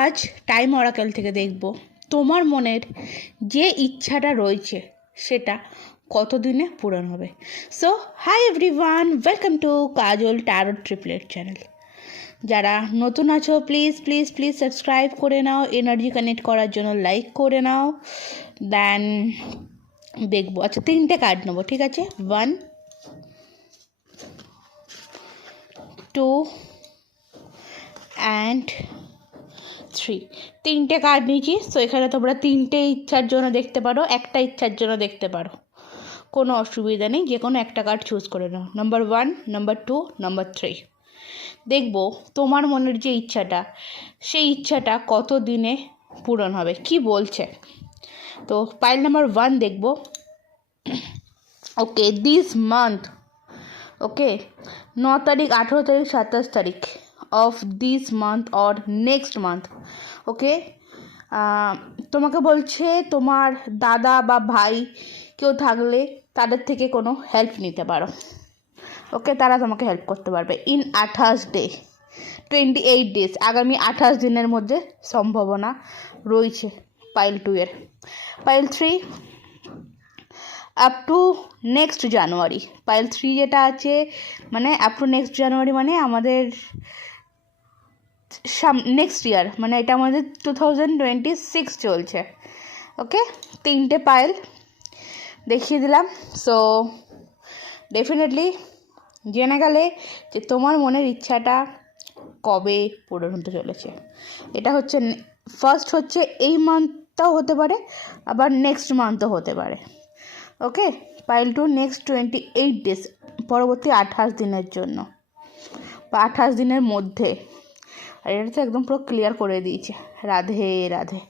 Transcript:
আজ time oracle থেকে দেখব তোমার মনের যে ইচ্ছাটা রয়েছে সেটা কতদিনে পূরণ হবে। So hi everyone, welcome to Kajal taro triplet channel. যারা নতুন আছো প্লিজ প্লিজ প্লিজ সাবস্ক্রাইব করে নাও, এনার্জি কানেক্ট করার জন্য লাইক করে নাও। দেন দেখবো, আচ্ছা 3টে কার্ড নেবো, ঠিক আছে? 1 2 and 3, 3টে কার্ড নিয়েছি। সো এখানে তোমরা 3টে ইচ্ছার জন্য দেখতে পারো, একটা ইচ্ছার জন্য দেখতে পারো, কোনো অসুবিধা নেই, যে কোনো একটা কার্ড চুজ করে নাও। Number 1, number 2, number 3। দেখবো তোমার মনের যে ইচ্ছাটা, সেই ইচ্ছাটা কত দিনে পূরণ হবে, কি বলছে। তো পাইল নাম্বার 1 দেখবো। ওকে, দিস মান্থ, ওকে 9 তারিখ, 18 তারিখ, 27 তারিখ of this month or next month. Okay, তোমাকে বলছে তোমার দাদা বা ভাই কেউ থাকলে তাদের থেকে কোনো হেল্প নিতে পারো। ওকে, তারা তোমাকে হেল্প করতে পারবে ইন 28 ডে, 28 ডেজ, আগামী 28 দিনের মধ্যে সম্ভাবনা রয়েছে পাইল 2 এর। Pile 3 up to next January. Pile 3 যেটা আছে মানে আপ টু নেক্সট জানুয়ারি, মানে আমাদের নেক্সট ইয়ার, মানে এটা আমাদের 2026 চলছে। ওকে, 3টে পাইল দেখিয়ে দিলাম। সো ডেফিনেটলি জেনে গেলে যে তোমার মনের ইচ্ছাটা কবে পূরণ হতে চলেছে। এটা হচ্ছে ফার্স্ট, হচ্ছে এই মান্থটাও হতে পারে, আবার নেক্সট মান্থও হতে পারে। ওকে, পাইল 2 নেক্সট 28 ডেজ, পরবর্তী 28 দিনের জন্য বা 28 দিনের মধ্যে। আর এটা তো একদম পুরো ক্লিয়ার করে দিয়েছে। রাধে রাধে।